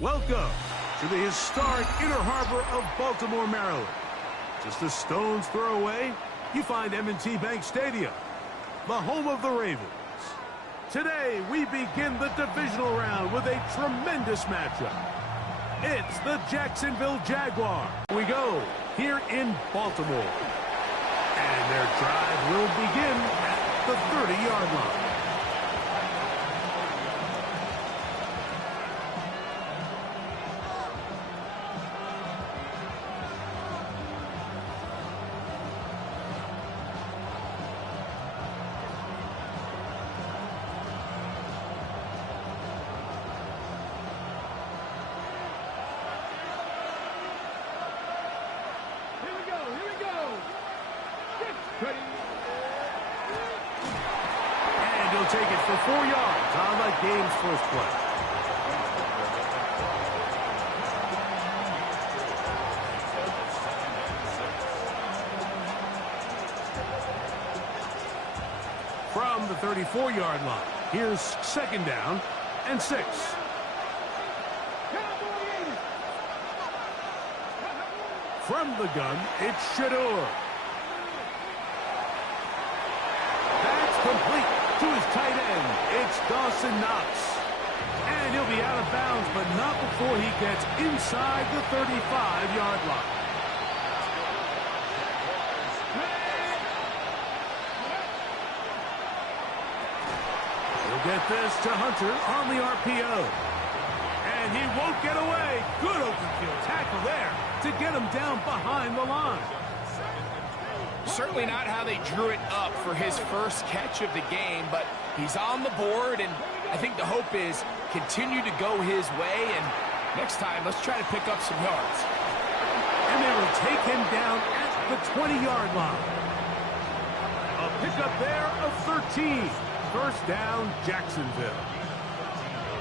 Welcome to the historic Inner Harbor of Baltimore, Maryland. Just a stone's throw away, you find M&T Bank Stadium, the home of the Ravens. Today, we begin the divisional round with a tremendous matchup. It's the Jacksonville Jaguars. We go here in Baltimore. And their drive will begin at the 30-yard line. And he'll take it for 4 yards on the game's first play. From the 34-yard line, here's second down and 6. From the gun, it's Shador. Complete to his tight end. It's Dawson Knox. And he'll be out of bounds, but not before he gets inside the 35-yard line. He'll get this to Hunter on the RPO. And he won't get away. Good open field tackle there to get him down behind the line. Certainly not how they drew it up for his first catch of the game, but he's on the board, and I think the hope is continue to go his way, and next time, let's try to pick up some yards. And they will take him down at the 20-yard line. A pickup there of 13. First down, Jacksonville.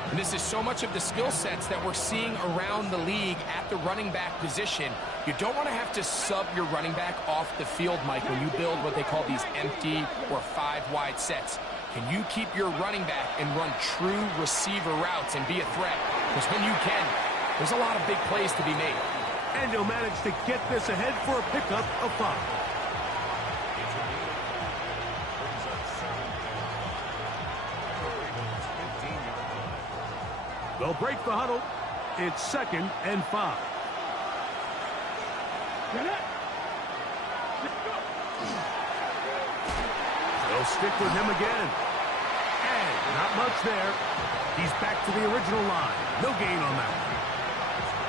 And this is so much of the skill sets that we're seeing around the league at the running back position. You don't want to have to sub your running back off the field, Mike, when you build what they call these empty or 5-wide sets. Can you keep your running back and run true receiver routes and be a threat? Because when you can, there's a lot of big plays to be made. And he'll manage to get this ahead for a pickup of 5. They'll break the huddle. It's second and 5. They'll stick with him again. And not much there. He's back to the original line. No gain on that.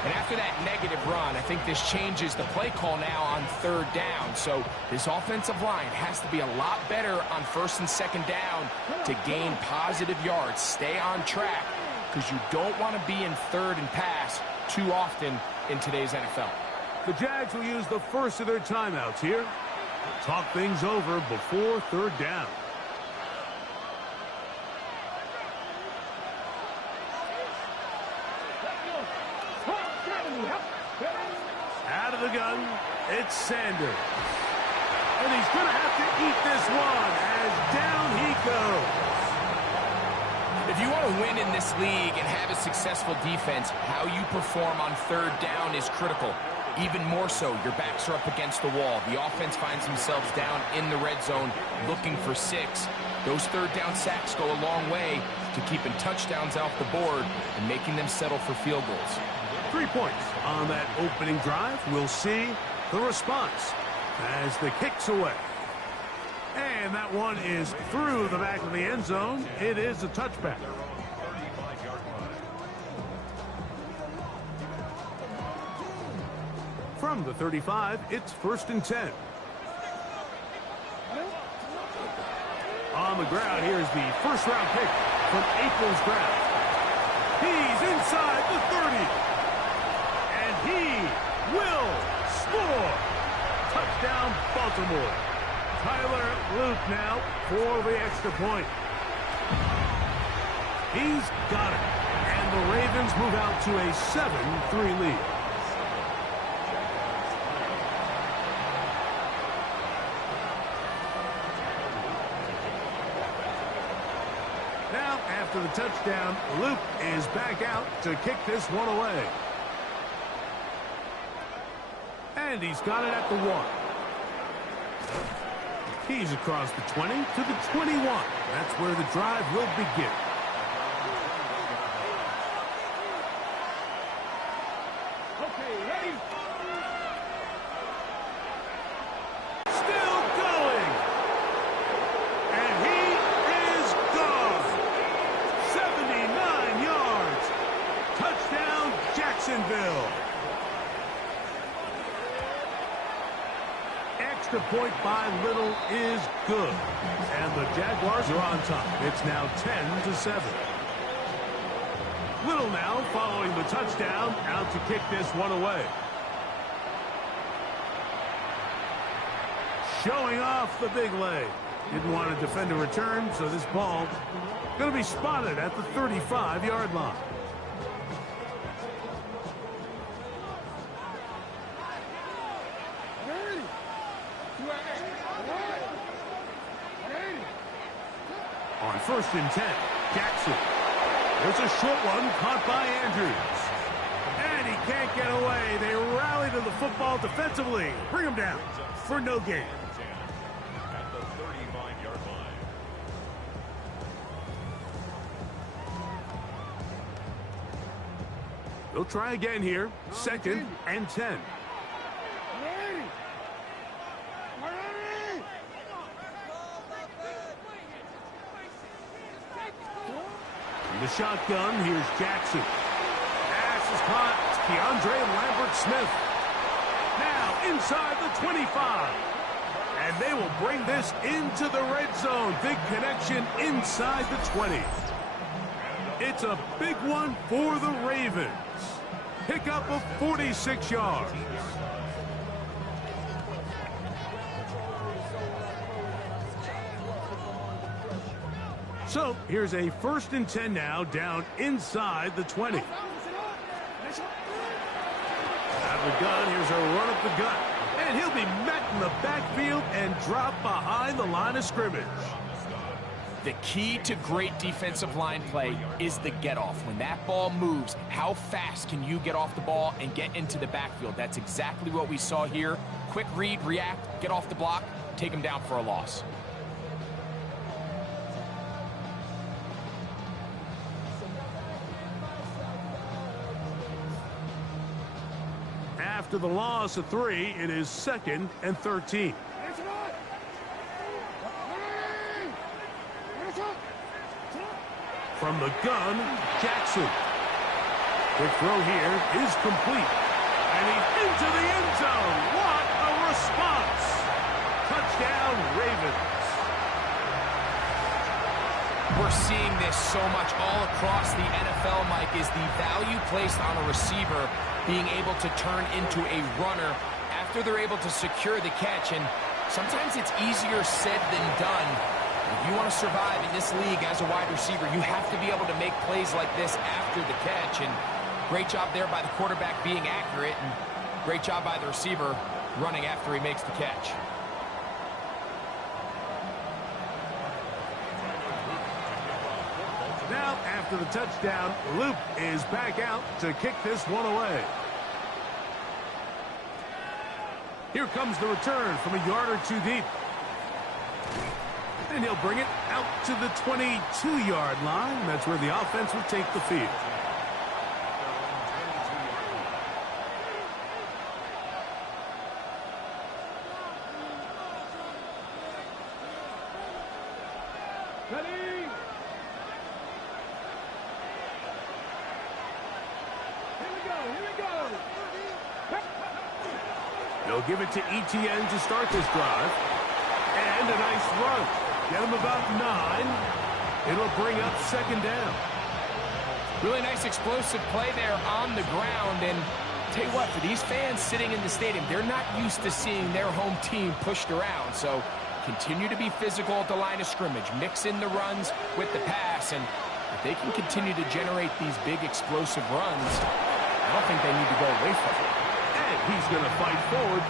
And after that negative run, I think this changes the play call now on third down. So this offensive line has to be a lot better on first and second down to gain positive yards. Stay on track, because you don't want to be in third and pass too often in today's NFL. The Jags will use the first of their timeouts here. Talk things over before third down. Out of the gun, it's Sanders. And he's going to have to eat this one as down he goes. If you want to win in this league and have a successful defense, how you perform on third down is critical. Even more so, your backs are up against the wall. The offense finds themselves down in the red zone looking for 6. Those third down sacks go a long way to keeping touchdowns off the board and making them settle for field goals. 3 points on that opening drive. We'll see the response as the kick's away. And that one is through the back of the end zone. It is a touchback. From the 35, it's first and 10. On the ground, here's the first-round pick from April's draft. He's inside the 30. And he will score. Touchdown, Baltimore. Tyler Luke now for the extra point. He's got it. And the Ravens move out to a 7-3 lead. Now, after the touchdown, Luke is back out to kick this one away. And he's got it at the 1. He's across the 20 to the 21. That's where the drive will begin. Okay, ready? Still going. And he is gone. 79 yards. Touchdown, Jacksonville. Extra point by Little is good. And the Jaguars are on top. It's now 10-7. Little now following the touchdown, out to kick this one away. Showing off the big leg. Didn't want to defend a return, so this ball going to be spotted at the 35-yard line. On 1st and 10, Jackson. There's a short one caught by Andrews. And he can't get away. They rally to the football defensively. Bring him down for no gain. At the 35-yard line. They'll try again here. 2nd and 10. The shotgun, here's Jackson. Pass is caught. DeAndre Lambert-Smith. Now inside the 25. And they will bring this into the red zone. Big connection inside the 20. It's a big one for the Ravens. Pickup of 46 yards. So here's a 1st and 10 now, down inside the 20. Out of the gun, here's a run up the gut. And he'll be met in the backfield and dropped behind the line of scrimmage. The key to great defensive line play is the get-off. When that ball moves, how fast can you get off the ball and get into the backfield? That's exactly what we saw here. Quick read, react, get off the block, take him down for a loss. After the loss of 3, it is 2nd and 13. From the gun, Jackson. Quick throw here is complete. And he's into the end zone. What a response. Touchdown, Ravens. We're seeing this so much all across the NFL, Mike, is the value placed on a receiver being able to turn into a runner after they're able to secure the catch. And sometimes it's easier said than done. If you want to survive in this league as a wide receiver, you have to be able to make plays like this after the catch. And great job there by the quarterback being accurate, and great job by the receiver running after he makes the catch. Now, after the touchdown, Luke is back out to kick this one away. Here comes the return from a yard or 2 deep. And he'll bring it out to the 22-yard line. That's where the offense will take the field. Ready? Here we go. They'll give it to Etienne to start this drive. And a nice run. Get him about 9. It'll bring up 2nd down. Really nice explosive play there on the ground. And tell you what, for these fans sitting in the stadium, they're not used to seeing their home team pushed around. So continue to be physical at the line of scrimmage. Mix in the runs with the pass. And if they can continue to generate these big explosive runs, I don't think they need to go away from it. And he's going to fight forward.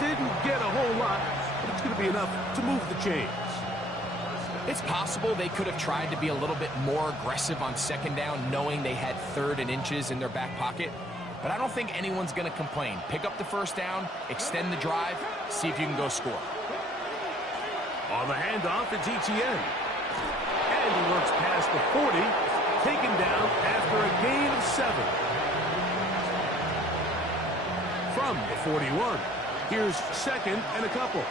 Didn't get a whole lot, but it's going to be enough to move the chains. It's possible they could have tried to be a little bit more aggressive on second down, knowing they had 3rd and inches in their back pocket. But I don't think anyone's going to complain. Pick up the first down, extend the drive, see if you can go score. On the handoff, it's ETN. And he works past the 40, taken down after a gain of 7. From the 41, here's 2nd and a couple.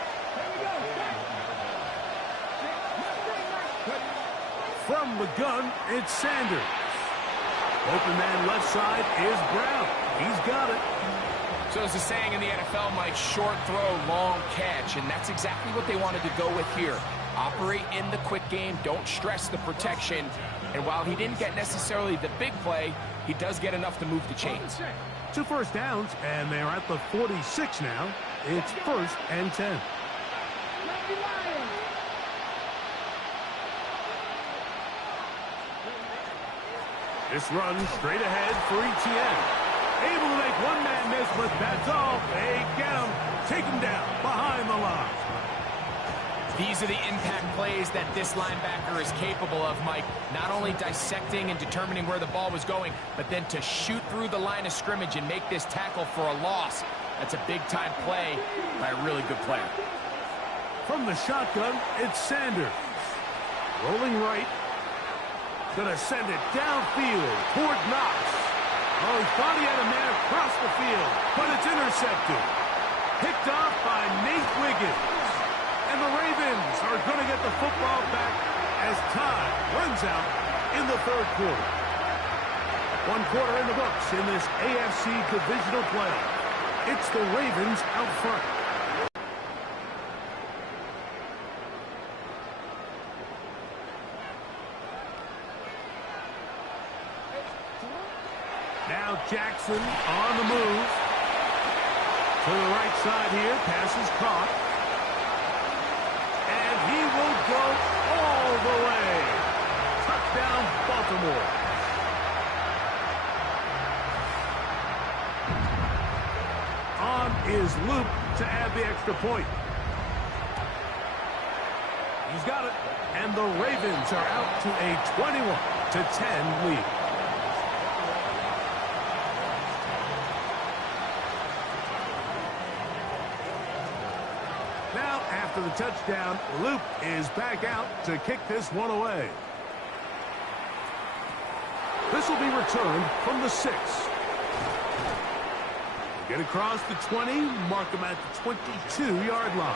From the gun, it's Sanders. Open man left side is Brown. He's got it. So there's a saying in the NFL, Mike, short throw, long catch, and that's exactly what they wanted to go with here. Operate in the quick game, don't stress the protection, and while he didn't get necessarily the big play, he does get enough to move the chains. 2 first downs, and they're at the 46 now. It's 1st and 10. This run straight ahead for ETN. Able to make one man miss, but that's all. They get him. Take him down behind the line. These are the impact plays that this linebacker is capable of, Mike. Not only dissecting and determining where the ball was going, but then to shoot through the line of scrimmage and make this tackle for a loss. That's a big-time play by a really good player. From the shotgun, it's Sanders. Rolling right. Gonna send it downfield toward Knox. Oh, he thought he had a man across the field, but it's intercepted. Picked off by Nate Wiggins. And the Ravens are going to get the football back as time runs out in the 3rd quarter. 1 quarter in the books in this AFC divisional play. It's the Ravens out front. Now Jackson on the move. To the right side here, pass is caught. And he will go all the way. Touchdown, Baltimore. On is Luke to add the extra point. He's got it. And the Ravens are out to a 21-10 lead. Now, after the touchdown, Luke is back out to kick this one away. This will be returned from the 6. Get across the 20, mark him at the 22-yard line.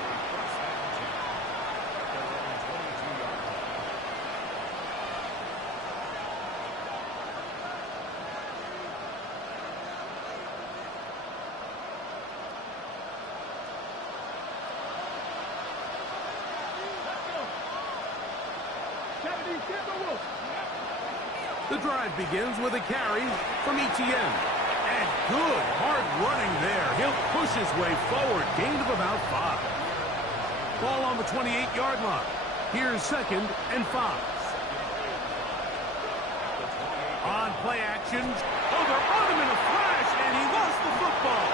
The drive begins with a carry from ETN. And good, hard running there. He'll push his way forward. Gain of about 5. Ball on the 28-yard line. Here's 2nd and 5. On play action. Oh, they're on him in a flash, and he lost the football.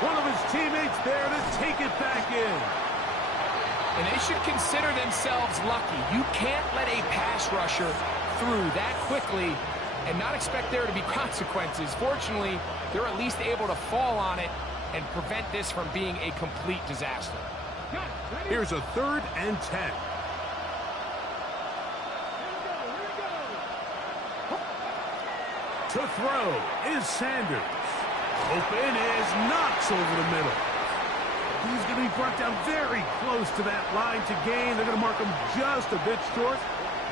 One of his teammates there to take it back in. And they should consider themselves lucky. You can't let a pass rusher through that quickly and not expect there to be consequences. Fortunately, they're at least able to fall on it and prevent this from being a complete disaster. Here's a 3rd and 10. To throw is Sanders. Open is Knox over the middle. He's going to be brought down very close to that line to gain. They're going to mark him just a bit short.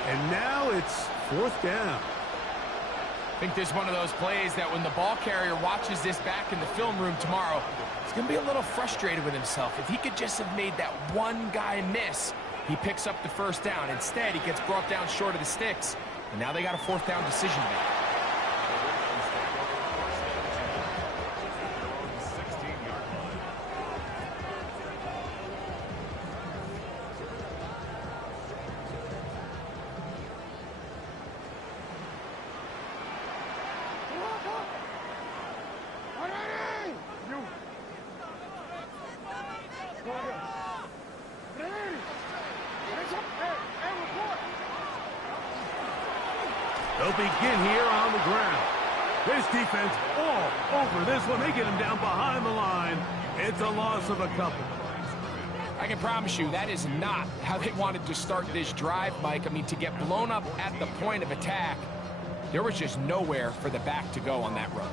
And now it's 4th down. I think this is one of those plays that when the ball carrier watches this back in the film room tomorrow, he's going to be a little frustrated with himself. If he could just have made that one guy miss, he picks up the first down. Instead, he gets brought down short of the sticks. And now they got a 4th down decision to make. They'll begin here on the ground. This defense all over this one. They get him down behind the line. It's a loss of a couple. I can promise you that is not how they wanted to start this drive, Mike. I mean, to get blown up at the point of attack, there was just nowhere for the back to go on that run.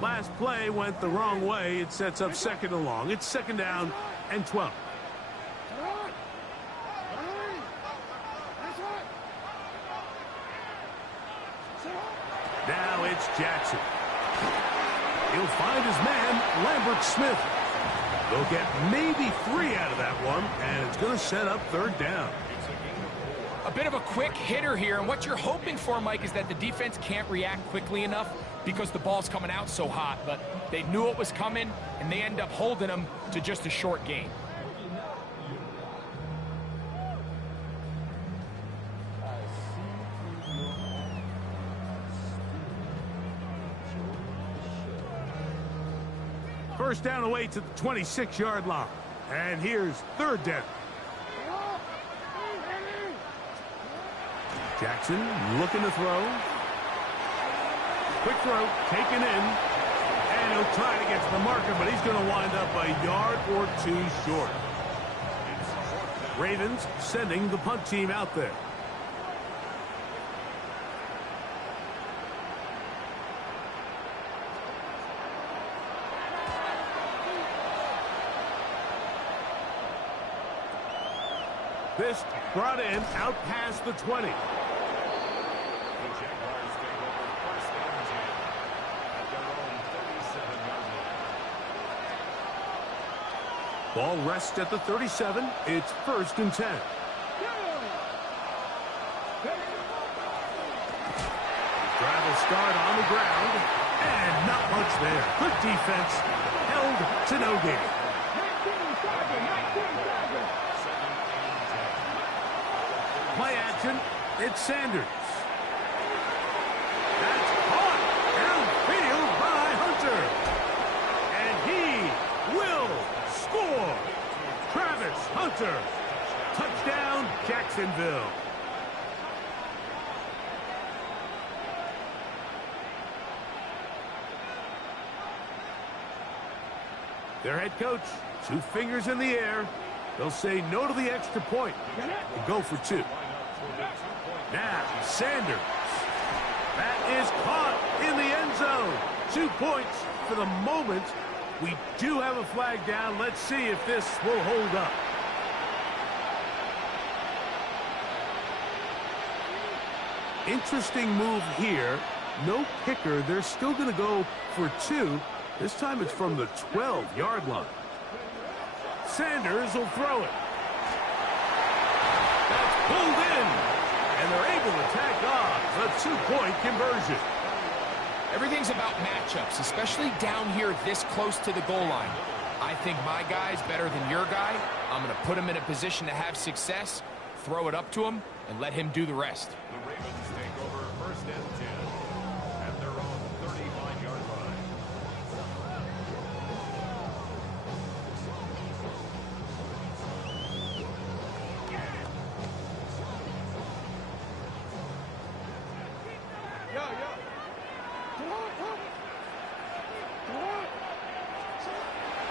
Last play went the wrong way. It sets up second and long. It's second down and 12. Now it's Jackson. He'll find his man, Lambert Smith. They'll get maybe 3 out of that one, and it's going to set up third down. A bit of a quick hitter here, and what you're hoping for, Mike, is that the defense can't react quickly enough because the ball's coming out so hot, but they knew it was coming, and they end up holding them to just a short gain. First down away to the 26-yard line. And here's third down. Jackson looking to throw. Quick throw, taken in. And he'll try to get to the marker, but he's going to wind up a yard or 2 short. Ravens sending the punt team out there. This brought in out past the 20. The Jaguars take over first and 10 at their own 37-yard line. Ball rests at the 37. It's first and 10. Drive will start on the ground. And not much there. Good defense. Held to no gain. Play action. It's Sanders. That's caught downfield by Hunter. And he will score. Travis Hunter. Touchdown, Jacksonville. Their head coach, 2 fingers in the air. They'll say no to the extra point and go for 2. Now, Sanders. That is caught in the end zone. 2 points for the moment. We do have a flag down. Let's see if this will hold up. Interesting move here. No kicker. They're still going to go for 2. This time it's from the 12-yard line. Sanders will throw it. That's pulled in. And they're able to tack on a 2-point conversion. Everything's about matchups, especially down here this close to the goal line. I think my guy's better than your guy. I'm going to put him in a position to have success, throw it up to him, and let him do the rest. The Ravens take over first and 10 at their own 35-yard line.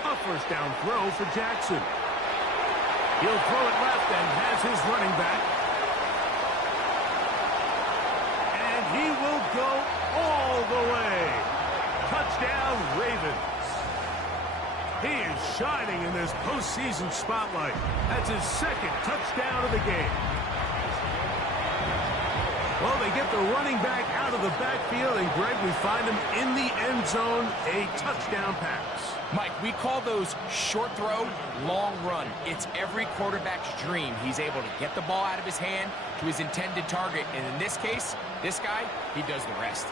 A first down throw for Jackson. He'll throw it left and has his running back. And he will go all the way. Touchdown, Ravens. He is shining in this postseason spotlight. That's his 2nd touchdown of the game. Well, they get the running back out of the backfield, and Greg, we find him in the end zone, a touchdown pass. Mike, we call those short throw, long run. It's every quarterback's dream. He's able to get the ball out of his hand to his intended target, and in this case, this guy, he does the rest.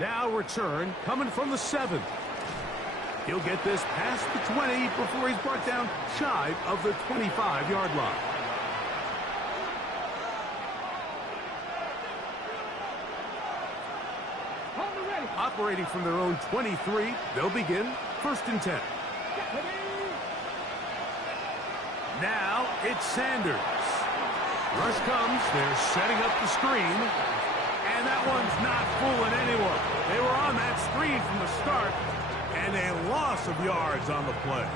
Now return coming from the 7. He'll get this past the 20 before he's brought down shy of the 25-yard line. Operating from their own 23, they'll begin First and 10. Now it's Sanders. Rush comes. They're setting up the screen. And that one's not fooling anyone. They were on that screen from the start. And a loss of yards on the play.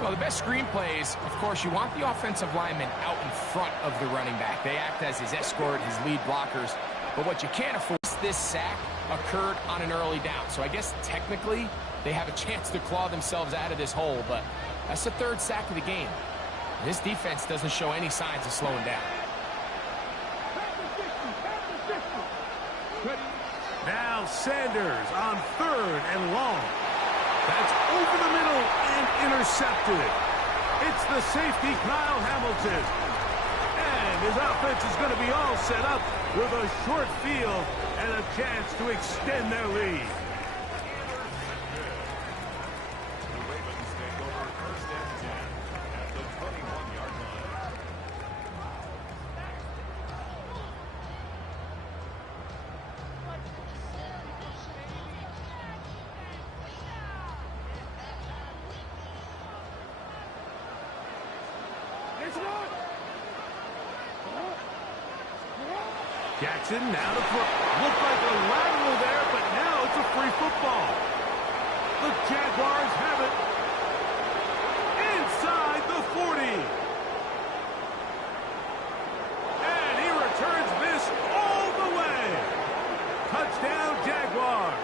Well, the best screen plays, of course, you want the offensive lineman out in front of the running back. They act as his escort, his lead blockers. But what you can't afford is this sack occurred on an early down. So I guess technically they have a chance to claw themselves out of this hole. But that's the third sack of the game. This defense doesn't show any signs of slowing down. Now Sanders on third and long. That's over the middle and intercepted. It's the safety, Kyle Hamilton. And his offense is going to be all set up with a short field and a chance to extend their lead. The Ravens take over first and 10 at the 21-yard line. Jackson now to throw. Looked like a lateral there, but now it's a free football. The Jaguars have it inside the 40. And he returns this all the way. Touchdown, Jaguars.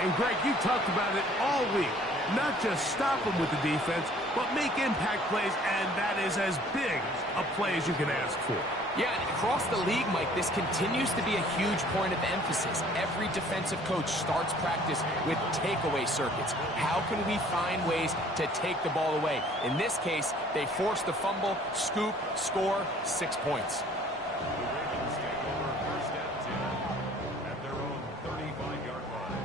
And Greg, you talked about it all week. Not just stop them with the defense, but make impact plays, and that is as big a play as you can ask for. Yeah, and across the league, Mike, this continues to be a huge point of emphasis. Every defensive coach starts practice with takeaway circuits. How can we find ways to take the ball away? In this case, they force the fumble, scoop, score, 6 points. The Ravens take over first and 10 at their own 35-yard line.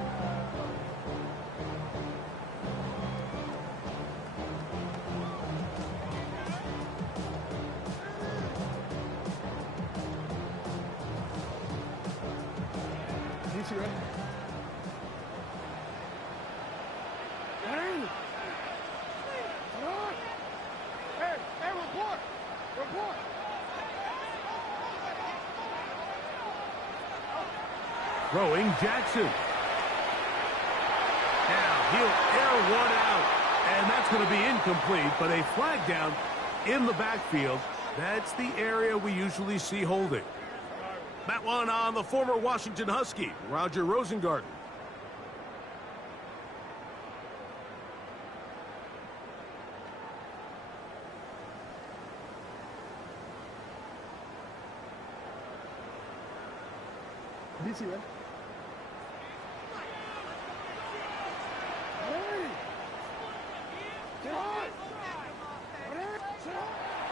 Throwing Jackson. Now he'll air one out, and that's going to be incomplete, but a flag down in the backfield. That's the area we usually see holding. That one on the former Washington Husky, Roger Rosengarten.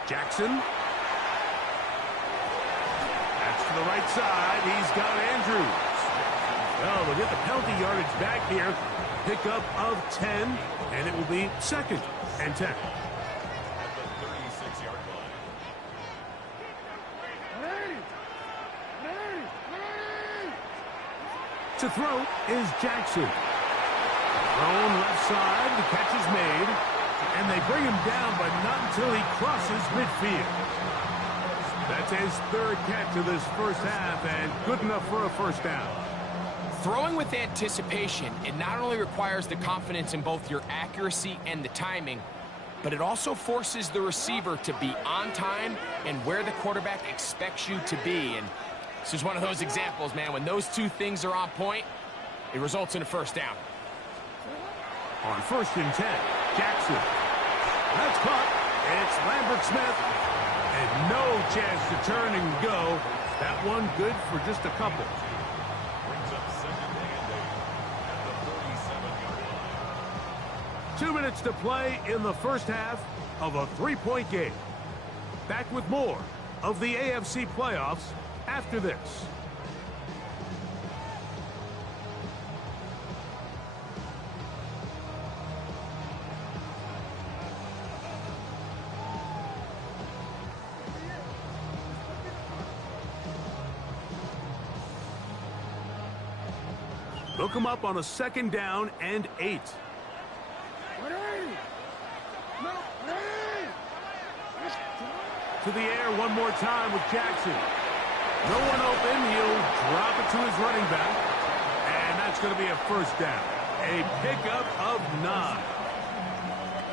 Jackson. That's to the right side. He's got Andrews. Well, they'll get the penalty yardage back here. Pickup of 10, and it will be second and 10. At the 36-yard line. To throw is Jackson. Thrown left side. The catch is made. And they bring him down, but not until he crosses midfield. That's his third catch of this first half, and good enough for a first down. Throwing with anticipation, it not only requires the confidence in both your accuracy and the timing, but it also forces the receiver to be on time and where the quarterback expects you to be. And this is one of those examples, man. When those two things are on point, it results in a first down. On first and 10, Jackson. That's caught. It's Lambert Smith. And no chance to turn and go. That one good for just a couple. Brings up second and 8 at the 47-yard line. 2 minutes to play in the first half of a 3-point game. Back with more of the AFC playoffs after this. The They'll come up on a 2nd down and 8. To the air one more time with Jackson. No one open. He'll drop it to his running back. And that's going to be a 1st down. A pickup of 9.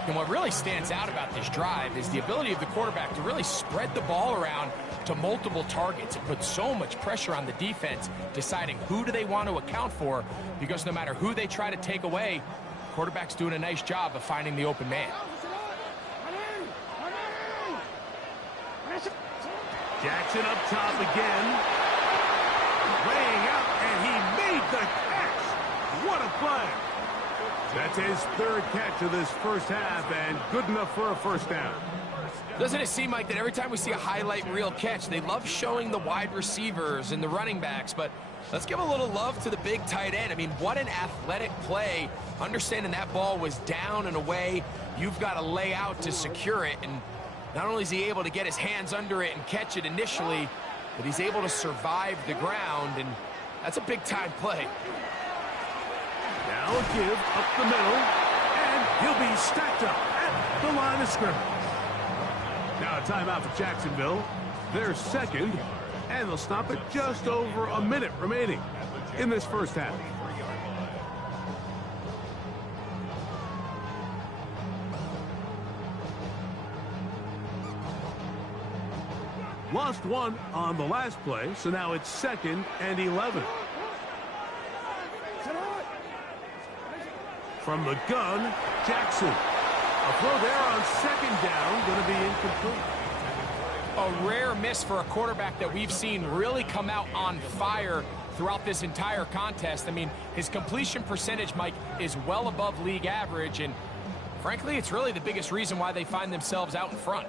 And what really stands out about this drive is the ability of the quarterback to really spread the ball around to multiple targets. It puts so much pressure on the defense, deciding who do they want to account for, because no matter who they try to take away, the quarterback's doing a nice job of finding the open man. Jackson up top again. Laying out, and he made the catch. What a play. That's his 3rd catch of this 1st half, and good enough for a 1st down. Doesn't it seem like that every time we see a highlight reel catch, they love showing the wide receivers and the running backs, but let's give a little love to the big tight end. I mean, what an athletic play. Understanding that ball was down and away, you've got to lay out to secure it, and not only is he able to get his hands under it and catch it initially, but he's able to survive the ground, and that's a big-time play. Now a give up the middle, and he'll be stacked up at the line of scrimmage. Now a timeout for Jacksonville. They're 2nd, and they'll stop it just over a minute remaining in this 1st half. Lost 1 on the last play, so now it's 2nd and 11. From the gun, Jackson. A throw there on 2nd down, going to be incomplete. A rare miss for a quarterback that we've seen really come out on fire throughout this entire contest. I mean, his completion percentage, Mike, is well above league average, and frankly, it's really the biggest reason why they find themselves out in front.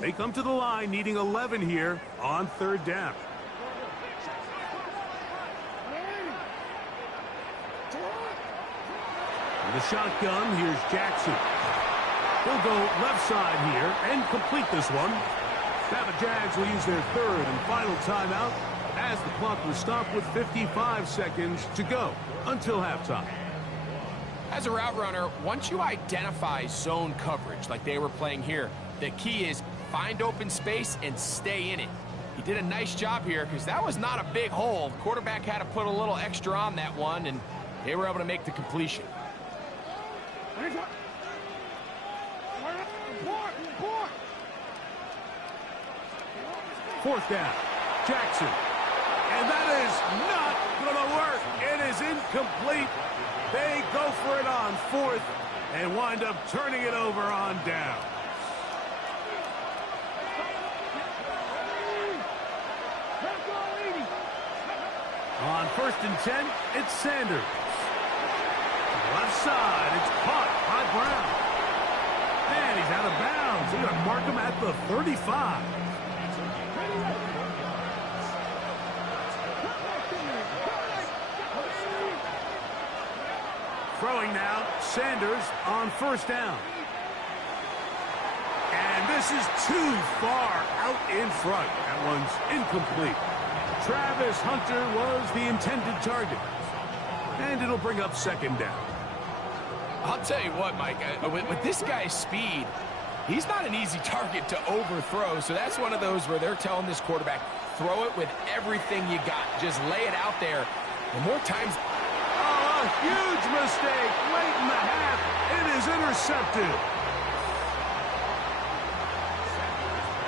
They come to the line needing 11 here on 3rd down. The shotgun, here's Jackson. He'll go left side here and complete this one. Now the Jags will use their 3rd and final timeout as the clock will stop with 55 seconds to go until halftime. As a route runner, once you identify zone coverage like they were playing here, the key is find open space and stay in it. He did a nice job here because that was not a big hole. The quarterback had to put a little extra on that one, and they were able to make the completion. 4th down, Jackson. And that is not going to work. It is incomplete. They go for it on 4th and wind up turning it over on down. On 1st and 10, it's Sanders. Left side, it's caught by Brown. And he's out of bounds. They're going to mark him at the 35. Throwing now, Sanders on 1st down. And this is too far out in front. That one's incomplete. Travis Hunter was the intended target. And it'll bring up 2nd down. I'll tell you what, Mike, with this guy's speed, he's not an easy target to overthrow. So that's one of those where they're telling this quarterback, throw it with everything you got. Just lay it out there. And more times... Oh, a huge mistake late in the half. It is intercepted.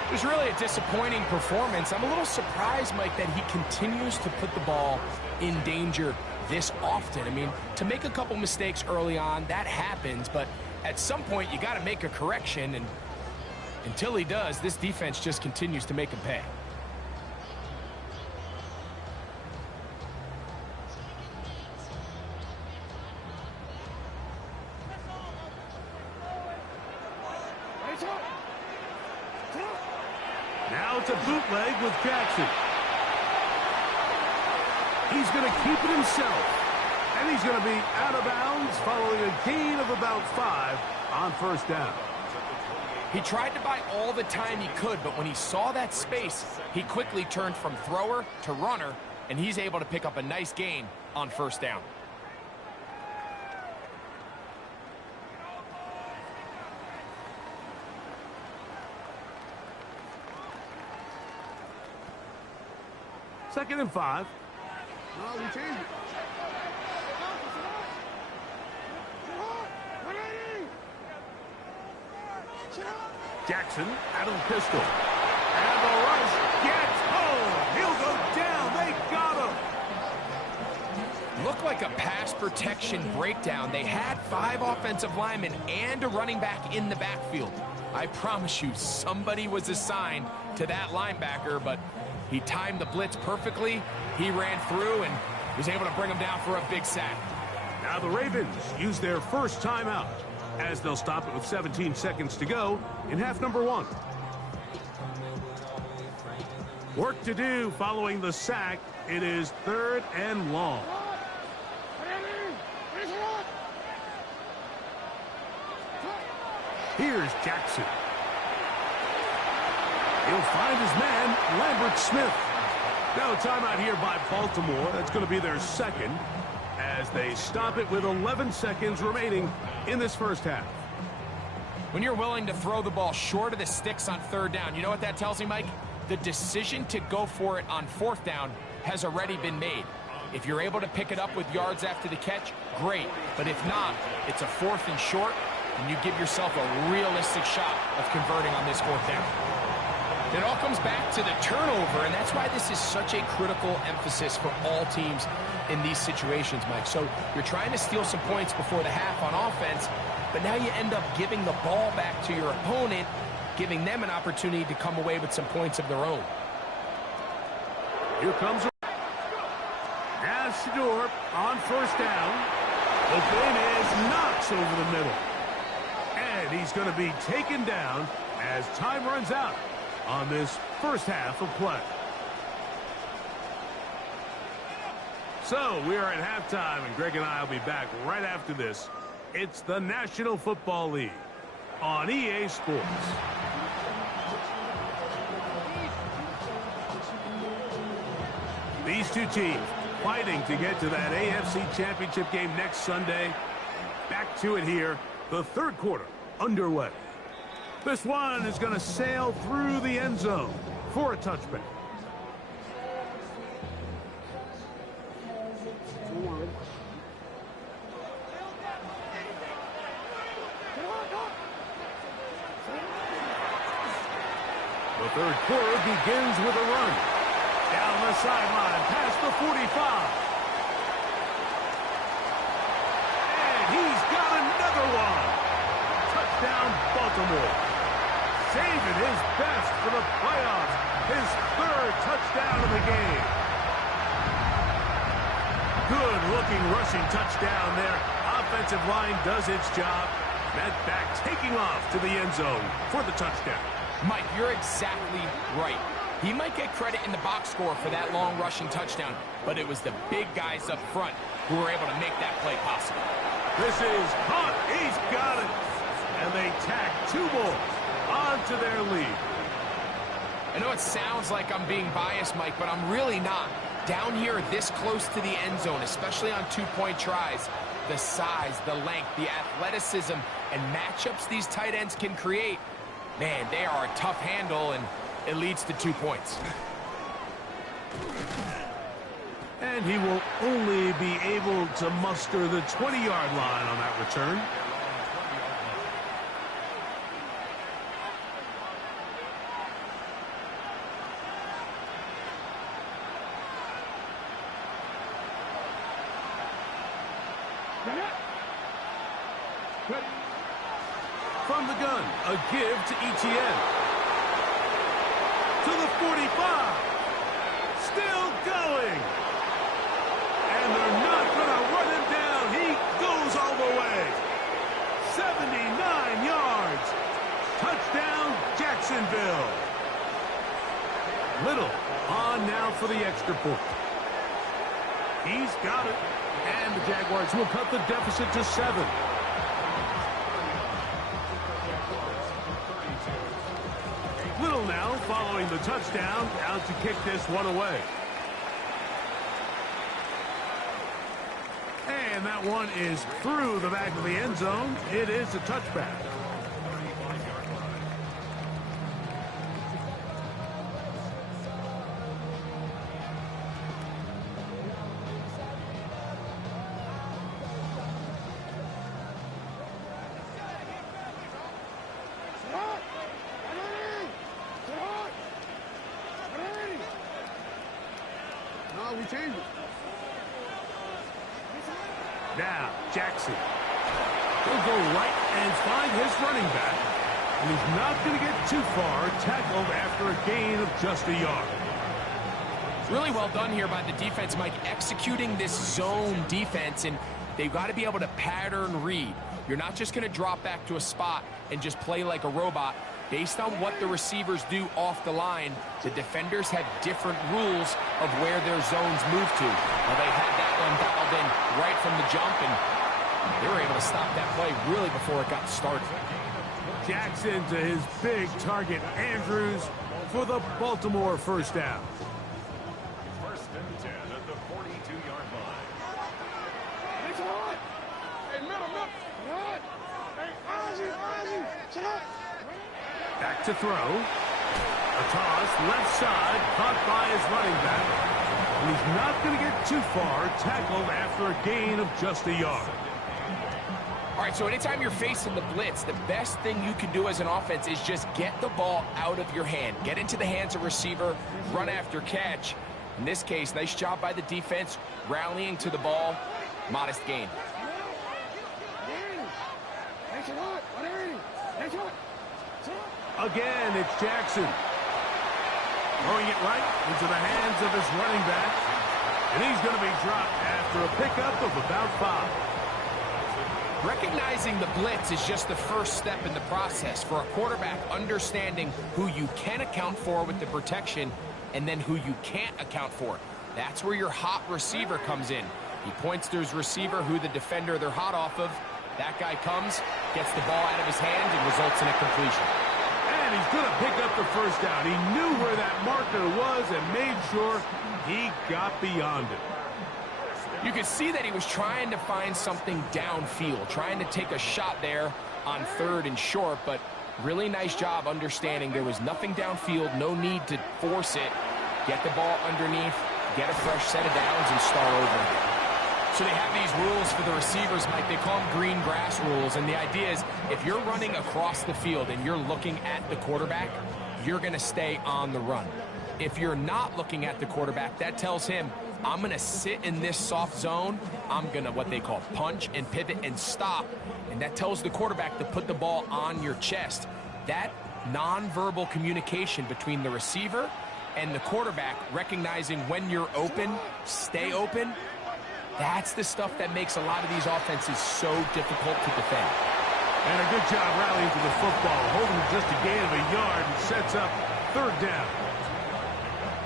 It was really a disappointing performance. I'm a little surprised, Mike, that he continues to put the ball in danger this often. I mean, to make a couple mistakes early on, that happens, but at some point you got to make a correction, and until he does, this defense just continues to make him pay. Now it's a bootleg with Jackson. He's going to keep it himself. And he's going to be out of bounds following a gain of about 5 on 1st down. He tried to buy all the time he could, but when he saw that space, he quickly turned from thrower to runner, and he's able to pick up a nice gain on first down. Second and 5. No, we changed it. Jackson out of the pistol. And the rush gets home. He'll go down. They got him. Looked like a pass protection breakdown. They had 5 offensive linemen and a running back in the backfield. I promise you, somebody was assigned to that linebacker, but he timed the blitz perfectly. He ran through and was able to bring him down for a big sack. Now the Ravens use their first timeout, as they'll stop it with 17 seconds to go in half number 1. Work to do following the sack. It is 3rd and long. Here's Jackson. He'll find his man, Lambert Smith. Now a timeout here by Baltimore. That's going to be their second, as they stop it with 11 seconds remaining in this first half. When you're willing to throw the ball short of the sticks on 3rd down, you know what that tells me, Mike? The decision to go for it on 4th down has already been made. If you're able to pick it up with yards after the catch, great. But if not, it's a 4th and short, and you give yourself a realistic shot of converting on this 4th down. It all comes back to the turnover, and that's why this is such a critical emphasis for all teams in these situations, Mike. So you're trying to steal some points before the half on offense, but now you end up giving the ball back to your opponent, giving them an opportunity to come away with some points of their own. Here comes now Shador on 1st down. Ogbene knocks over the middle. And he's going to be taken down as time runs out on this first half of play. So we are at halftime, and Greg and I will be back right after this. It's the National Football League on EA Sports. These two teams fighting to get to that AFC Championship game next Sunday. Back to it here, the 3rd quarter underway. This one is going to sail through the end zone for a touchback. The 3rd quarter begins with a run. Down the sideline, past the 45. And he's got another one. Touchdown, Baltimore. Saving his best for the playoffs. His 3rd touchdown of the game. Good-looking rushing touchdown there. Offensive line does its job. Met back taking off to the end zone for the touchdown. Mike, you're exactly right. He might get credit in the box score for that long rushing touchdown, but it was the big guys up front who were able to make that play possible. This is caught. He's got it. And they tack 2 more onto their lead. I know it sounds like I'm being biased, Mike, but I'm really not. Down here this close to the end zone, especially on 2-point tries, the size, the length, the athleticism, and matchups these tight ends can create, man, they are a tough handle, and it leads to 2 points. And he will only be able to muster the 20-yard line on that return. From the gun, a give to Etienne. To the 45. Still going. And they're not going to run him down. He goes all the way. 79 yards. Touchdown, Jacksonville. Little on now for the extra point. He's got it. And the Jaguars will cut the deficit to 7. following the touchdown, out to kick this one away. And that one is through the back of the end zone. It is a touchback. No, we changed it. Now, Jackson. He'll go right and find his running back. And he's not going to get too far, tackled after a gain of just a yard. Really well done here by the defense, Mike, executing this zone defense, and they've got to be able to pattern read. You're not just going to drop back to a spot and just play like a robot. Based on what the receivers do off the line, the defenders have different rules of where their zones move to. Well, they had that one dialed in right from the jump, and they were able to stop that play really before it got started. Jackson to his big target, Andrews, for the Baltimore first down. First and 10 at the 42-yard line. Hey, middle. Hey, Ozzy, shut up. Back to throw. A toss, left side, caught by his running back. And he's not going to get too far, tackled after a gain of just a yard. All right, so anytime you're facing the blitz, the best thing you can do as an offense is just get the ball out of your hand. Get into the hands of receiver, run after catch. In this case, nice job by the defense, rallying to the ball. Modest gain. Again, it's Jackson. Throwing it right into the hands of his running back. And he's going to be dropped after a pickup of about 5. Recognizing the blitz is just the first step in the process for a quarterback, understanding who you can account for with the protection and then who you can't account for. That's where your hot receiver comes in. He points to his receiver, who the defender they're hot off of. That guy comes, gets the ball out of his hand, and results in a completion. And he's going to pick up the first down. He knew where that marker was and made sure he got beyond it. You could see that he was trying to find something downfield, trying to take a shot there on 3rd and short, but really nice job understanding there was nothing downfield, no need to force it. Get the ball underneath, get a fresh set of downs, and start over again. So they have these rules for the receivers, Mike. They call them green grass rules, and the idea is if you're running across the field and you're looking at the quarterback, you're going to stay on the run. If you're not looking at the quarterback, that tells him, I'm going to sit in this soft zone. I'm going to what they call punch and pivot and stop, and that tells the quarterback to put the ball on your chest. That nonverbal communication between the receiver and the quarterback, recognizing when you're open, stay open, that's the stuff that makes a lot of these offenses so difficult to defend. And a good job rallying to the football, holding just a gain of a yard and sets up 3rd down.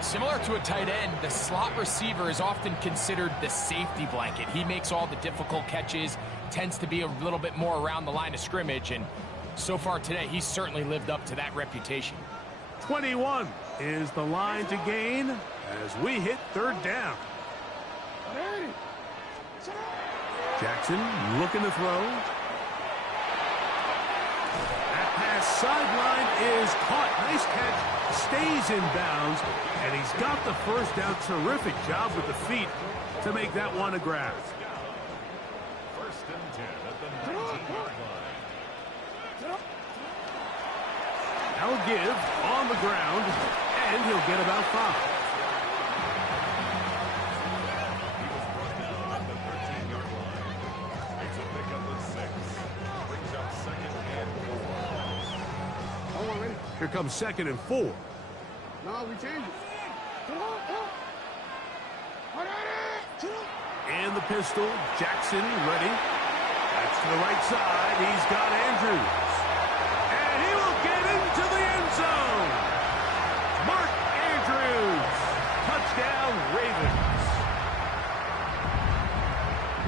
Similar to a tight end, the slot receiver is often considered the safety blanket. He makes all the difficult catches, tends to be a little bit more around the line of scrimmage, and so far today, he's certainly lived up to that reputation. 21 is the line to gain as we hit 3rd down. Jackson looking to throw. That pass sideline is caught. Nice catch. Stays in bounds. And he's got the first down. Terrific job with the feet to make that one a grab. First and 10 at the 19-yard line. Now give on the ground. And he'll get about 5. Here comes 2nd and 4. No, we changed it. And the pistol. Jackson ready. That's to the right side. He's got Andrews. And he will get into the end zone. Mark Andrews. Touchdown, Ravens.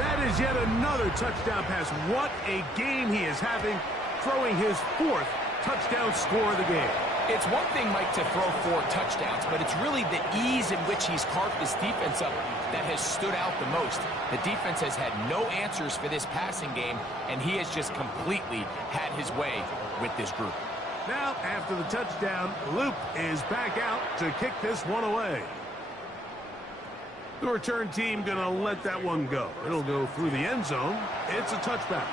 That is yet another touchdown pass. What a game he is having, throwing his 4th touchdown score of the game. It's one thing, Mike, to throw 4 touchdowns, but it's really the ease in which he's carved this defense up that has stood out the most. The defense has had no answers for this passing game, and he has just completely had his way with this group. Now, after the touchdown, Luke is back out to kick this one away. The return team going to let that one go. It'll go through the end zone. It's a touchback.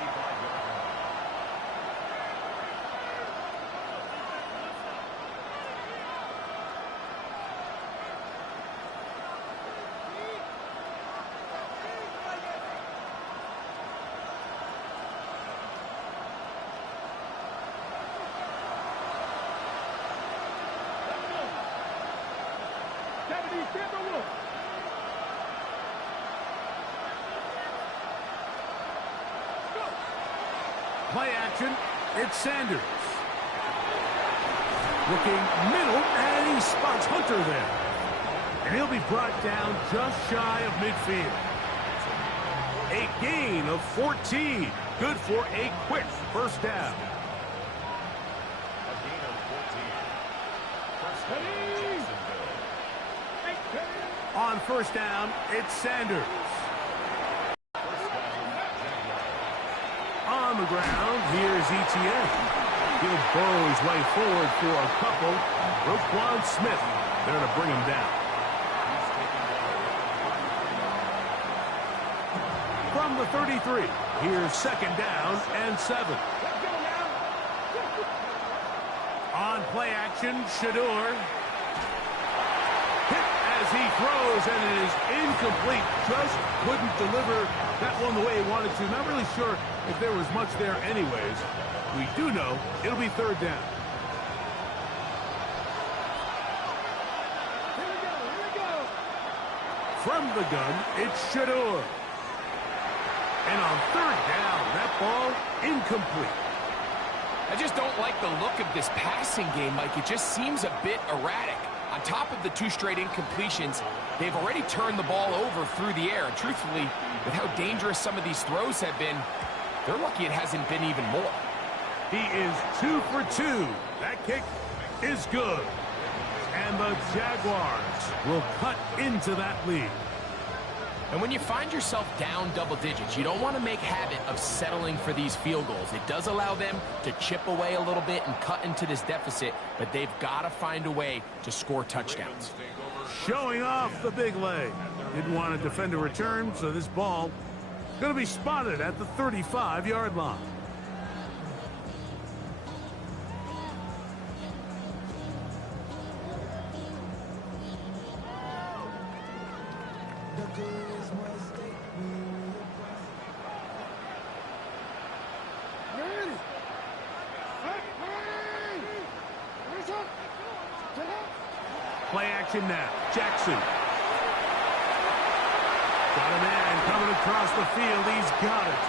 Play action, it's Sanders. Looking middle, and he spots Hunter there. And he'll be brought down just shy of midfield. A gain of 14. Good for a quick first down. A gain of 14. First down, Jacksonville. On first down, it's Sanders. On the ground, here's ETN. He'll burrow his way forward for a couple. Roquan Smith there to bring him down. From the 33, here's second down and 7. On play action, Shador. Hit as he throws, and it is incomplete. Just couldn't deliver that one the way he wanted to. Not really sure if there was much there anyways. We do know it'll be third down. Here we go. From the gun, it's Shador. And on third down, that ball incomplete. I just don't like the look of this passing game, Mike. It just seems a bit erratic. On top of the 2 straight incompletions, they've already turned the ball over through the air. And truthfully, with how dangerous some of these throws have been, they're lucky it hasn't been even more. He is 2 for 2. That kick is good. And the Jaguars will cut into that lead. And when you find yourself down double digits, you don't want to make habit of settling for these field goals. It does allow them to chip away a little bit and cut into this deficit, but they've got to find a way to score touchdowns. Showing off the big leg. Didn't want to defend a return, so this ball going to be spotted at the 35-yard line. Play action now. Jackson. Got a man coming across the field. He's got it.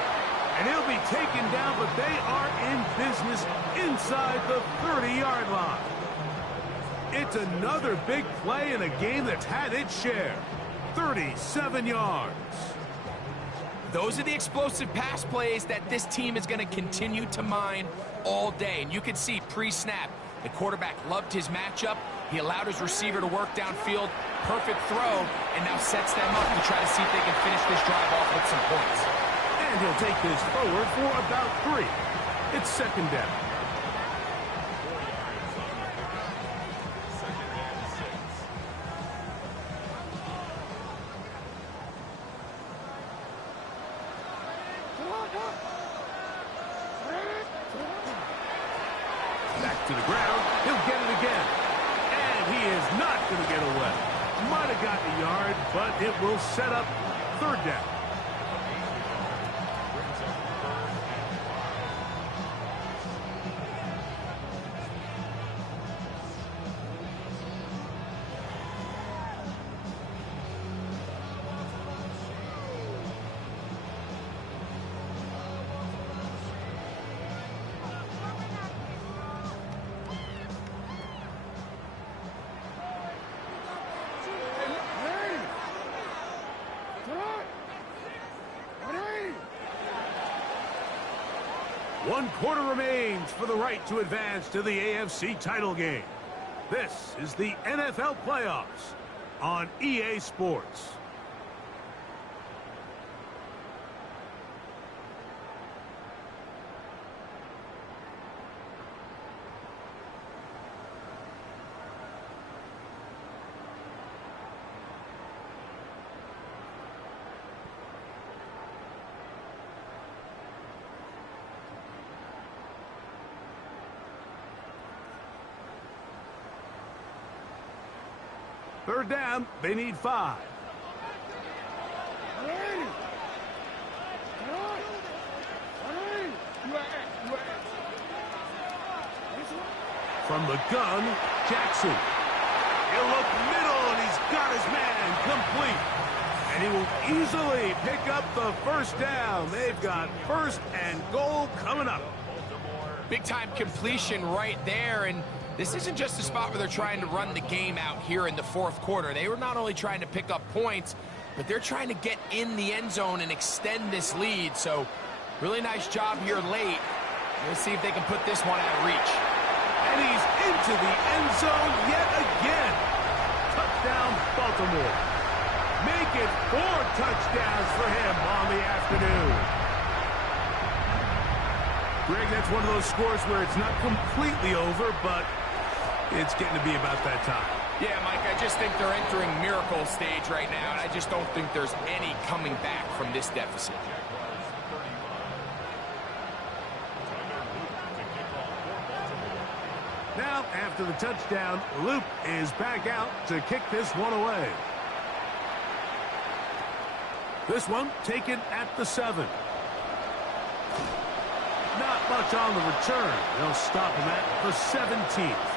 And he'll be taken down, but they are in business inside the 30-yard line. It's another big play in a game that's had its share. 37 yards. Those are the explosive pass plays that this team is going to continue to mine all day. And you can see pre-snap, the quarterback loved his matchup. He allowed his receiver to work downfield. Perfect throw, and now sets them up to try to see if they can finish this drive off with some points. And he'll take this forward for about 3. It's second down. Back to the ground. He'll get it again. And he is not going to get away. Might have gotten a yard, but it will set up third down. One quarter remains for the right to advance to the AFC title game. This is the NFL playoffs on EA Sports. Third down, they need 5. From the gun, Jackson. He'll look middle, and he's got his man complete. And he will easily pick up the first down. They've got first and goal coming up. Big-time completion right there, and this isn't just a spot where they're trying to run the game out here in the fourth quarter. They were not only trying to pick up points, but they're trying to get in the end zone and extend this lead. So, really nice job here late. We'll see if they can put this one out of reach. And he's into the end zone yet again. Touchdown, Baltimore. Make it 4 touchdowns for him on the afternoon. Greg, that's one of those scores where it's not completely over, but it's getting to be about that time. Yeah, Mike, I just think they're entering miracle stage right now, and I just don't think there's any coming back from this deficit. Now, after the touchdown, Luke is back out to kick this one away. This one taken at the 7. Not much on the return. They'll stop him at the 17th.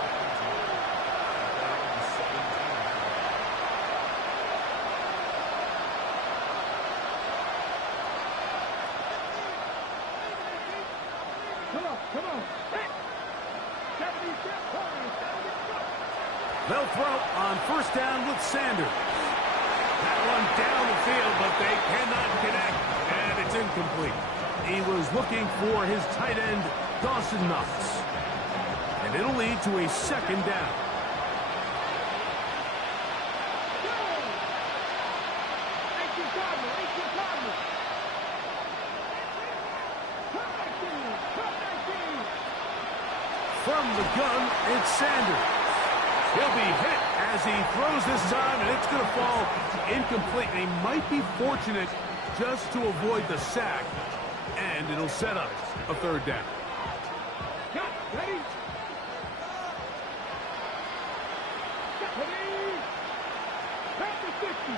Come on. They'll throw on first down with Sanders. That one down the field, but they cannot connect, and it's incomplete. He was looking for his tight end, Dawson Knox. And it'll lead to a second down. From the gun, it's Sanders. He'll be hit as he throws this time, and it's going to fall incomplete. And he might be fortunate just to avoid the sack. And it'll set up a third down. Ready? Pass the 60.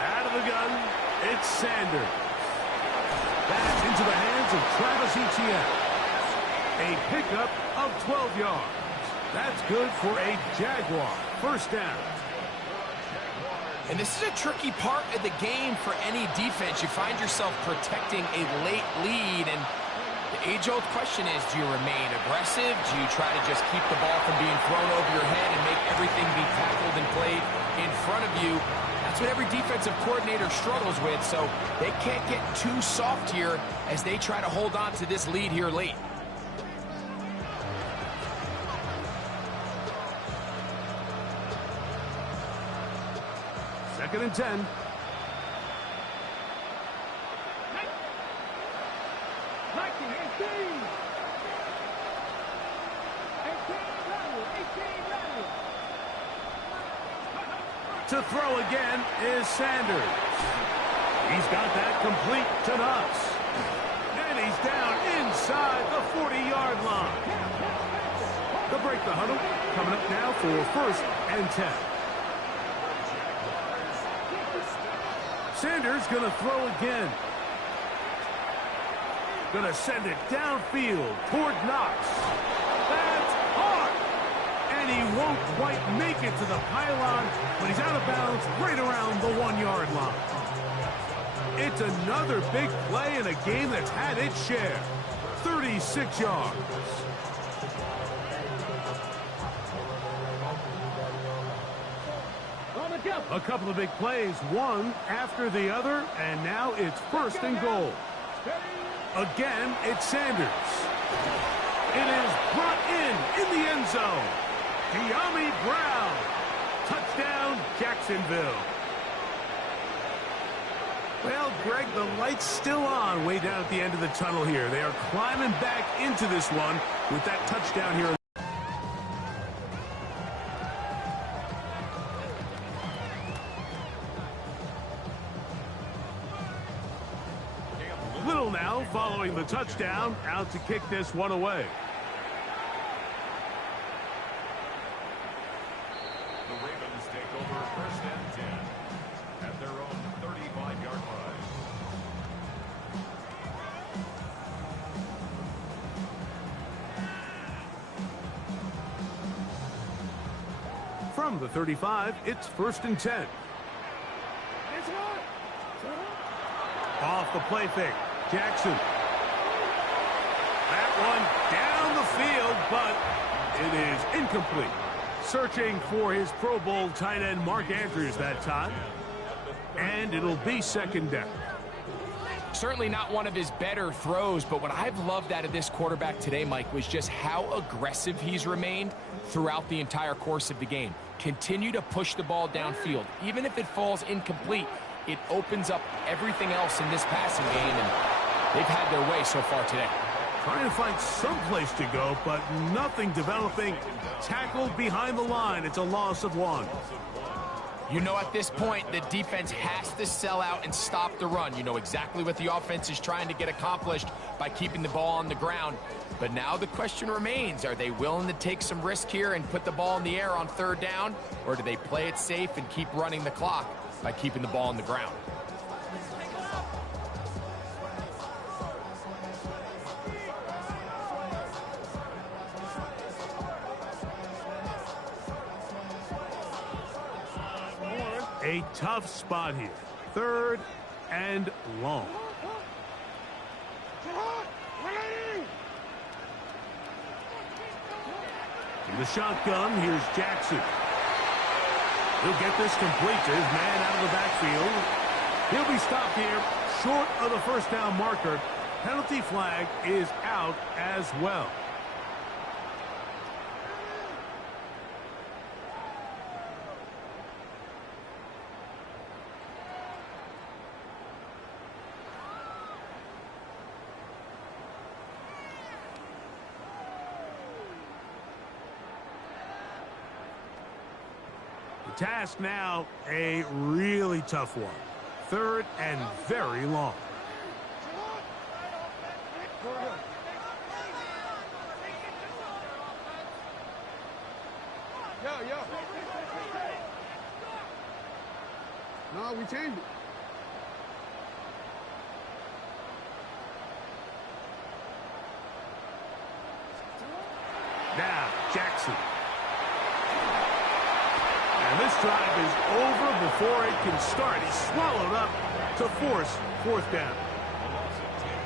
Out of the gun, it's Sanders. That's into the hands of Travis Etienne. A pickup of 12 yards. That's good for a Jaguar first down. And this is a tricky part of the game for any defense. You find yourself protecting a late lead, and the age-old question is, do you remain aggressive? Do you try to just keep the ball from being thrown over your head and make everything be tackled and played in front of you? That's what every defensive coordinator struggles with, so they can't get too soft here as they try to hold on to this lead here late. Second and 10. To throw again is Sanders. He's got that complete to Knox. And he's down inside the 40-yard line. They'll break the huddle. Coming up now for first and 10. Sanders going to throw again. Going to send it downfield toward Knox. That's hard. And he won't quite make it to the pylon, but he's out of bounds right around the 1-yard line. It's another big play in a game that's had its share. 36 yards. On the A couple of big plays, one after the other, and now it's first and goal. Again, it's Sanders. It is brought in the end zone. De'Ami Brown. Touchdown, Jacksonville. Well, Greg, the light's still on way down at the end of the tunnel here. They are climbing back into this one with that touchdown here. Little now following the touchdown, out to kick this one away. The Ravens take over first and 10 at their own 35-yard line. From the 35, it's first and 10. Off the play fake, Jackson. That one down the field, but it is incomplete. Searching for his Pro Bowl tight end Mark Andrews that time. And it'll be second down. Certainly not one of his better throws, but what I've loved out of this quarterback today, Mike, was just how aggressive he's remained throughout the entire course of the game. Continue to push the ball downfield. Even if it falls incomplete, it opens up everything else in this passing game, and they've had their way so far today. Trying to find some place to go, but nothing developing. Tackled behind the line. It's a loss of one. You know, at this point, the defense has to sell out and stop the run. You know exactly what the offense is trying to get accomplished by keeping the ball on the ground. But now the question remains, are they willing to take some risk here and put the ball in the air on third down? Or do they play it safe and keep running the clock by keeping the ball on the ground? A tough spot here. Third and long. In the shotgun, here's Jackson. He'll get this complete to his man out of the backfield. He'll be stopped here short of the first down marker. Penalty flag is out as well. The task now, a really tough one. Third and very long. No, we changed it. Now, Jackson. And this drive is over before it can start. He's swallowed up to force fourth down.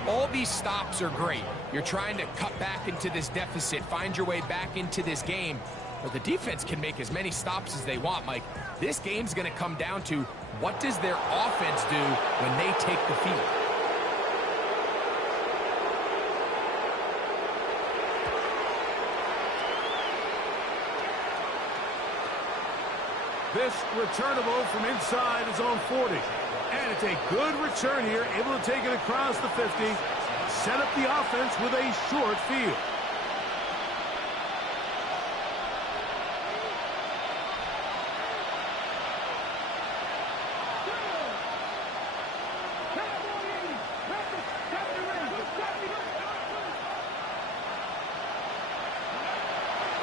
All these stops are great. You're trying to cut back into this deficit, find your way back into this game. But the defense can make as many stops as they want, Mike. This game's going to come down to what does their offense do when they take the field. This returnable from inside his own 40. And it's a good return here, able to take it across the 50, set up the offense with a short field.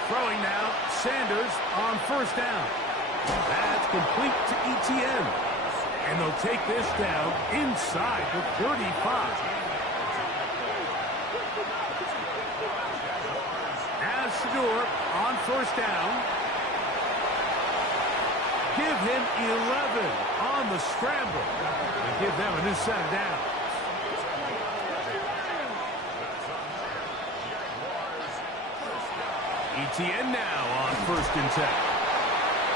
Throwing now, Sanders on first down. That's complete to ETN. And they'll take this down inside the 35. As Shador on first down. Give him 11 on the scramble. And give them a new set of downs. ETN now on first and 10.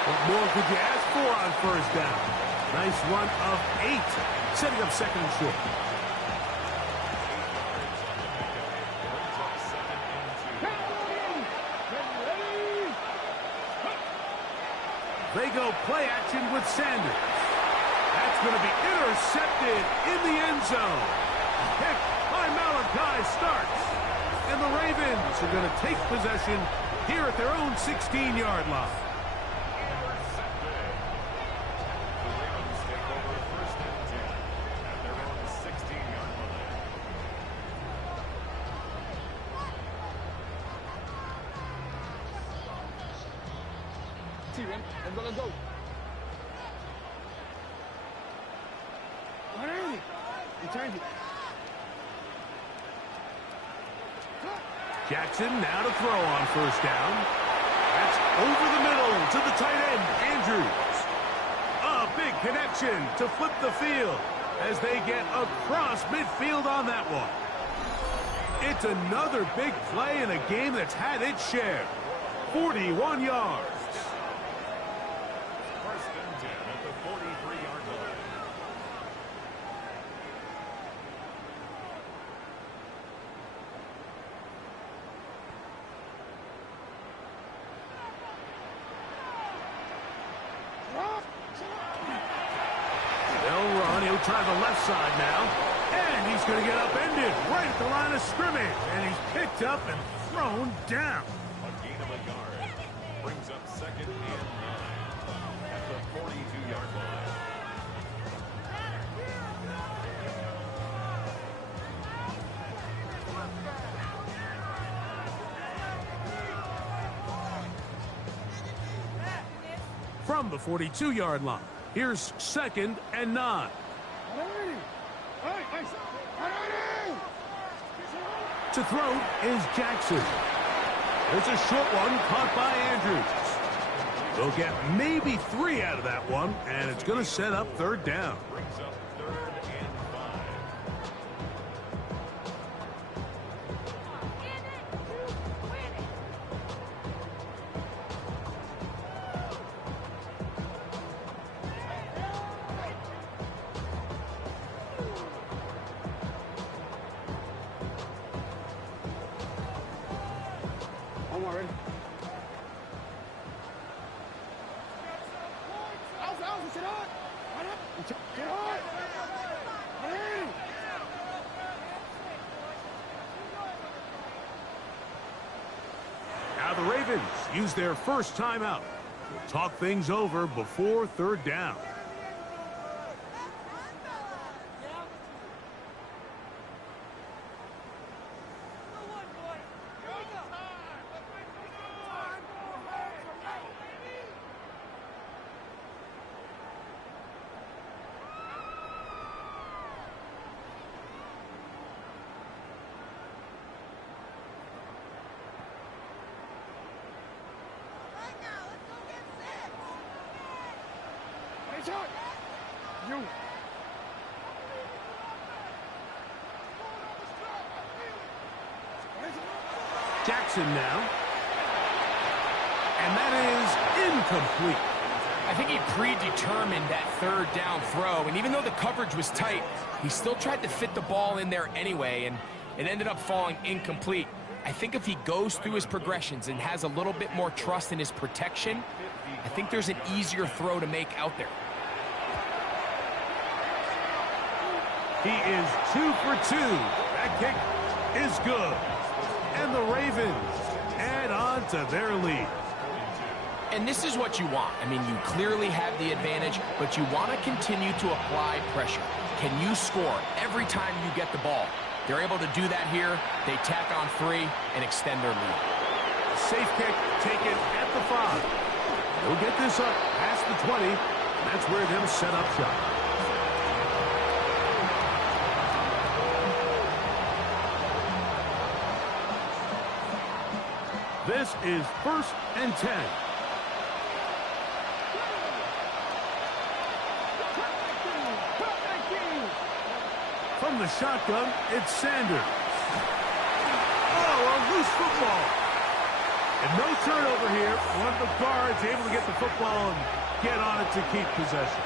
What more could you ask 4 on first down. Nice run of 8, setting up second and short. They go play action with Sanders. That's going to be intercepted in the end zone. Pick by Malachi starts. And the Ravens are going to take possession here at their own 16-yard line. Let's go. Jackson now to throw on first down. That's over the middle to the tight end, Andrews. A big connection to flip the field as they get across midfield on that one. It's another big play in a game that's had its share. 41 yards. First and 10 at the 43-yard line. They'll run. He'll try the left side now. And he's going to get upended right at the line of scrimmage. And he's picked up and thrown down. A gain of a yard. Brings up second and 9 at the 42-yard line. From the 42-yard line, here's second and 9. To throw is Jackson. There's a short one caught by Andrews. They'll get maybe 3 out of that one, and it's going to set up third down. Brings up third and 5. Now the Ravens use their first timeout. We'll talk things over before third down. Jackson now. And that is incomplete. I think he predetermined that third down throw, and even though the coverage was tight, he still tried to fit the ball in there anyway, and it ended up falling incomplete. I think if he goes through his progressions and has a little bit more trust in his protection, I think there's an easier throw to make out there. He is 2 for 2. That kick is good. And the Ravens add on to their lead. And this is what you want. I mean, you clearly have the advantage, but you want to continue to apply pressure. Can you score every time you get the ball? They're able to do that here. They tack on 3 and extend their lead. Safe kick taken at the 5. They'll get this up past the 20. That's where they'll set up shop. This is first and 10. From the shotgun, it's Sanders. Oh, a loose football. And no turnover here. One of the guards able to get the football and get on it to keep possession.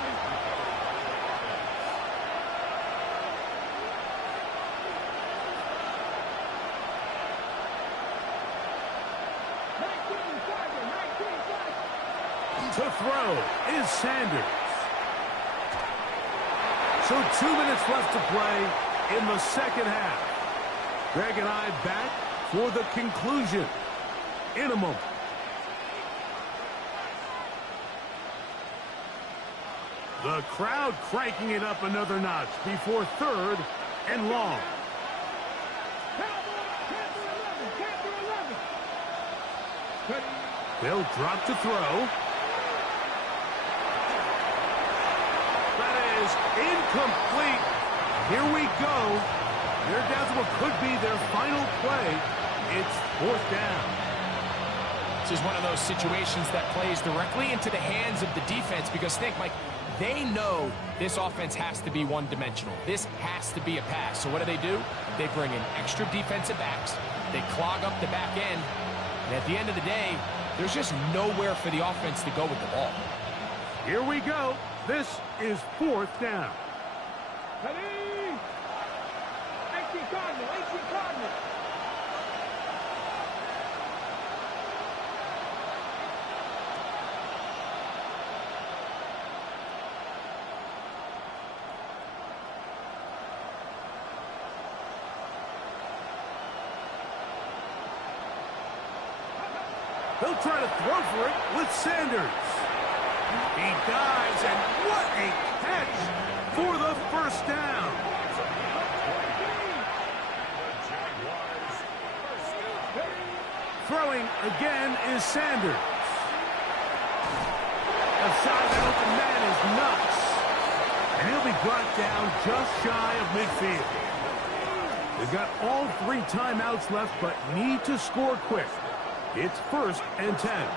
To throw is Sanders. So 2 minutes left to play in the second half. Greg and I back for the conclusion in a moment. The crowd cranking it up another notch before 3rd and long. They'll drop to throw. That is incomplete. Here we go. They're down to what could be their final play. It's 4th down. This is one of those situations that plays directly into the hands of the defense because think, Mike, they know this offense has to be one-dimensional. This has to be a pass. So what do? They bring in extra defensive backs. They clog up the back end. And at the end of the day, there's just nowhere for the offense to go with the ball. Here we go. This is 4th down. They'll try to throw for it with Sanders. He dives, and what a catch for the 1st down. Throwing again is Sanders. A shot at open man is nuts. And he'll be brought down just shy of midfield. They've got all 3 timeouts left, but need to score quick. It's 1st and 10.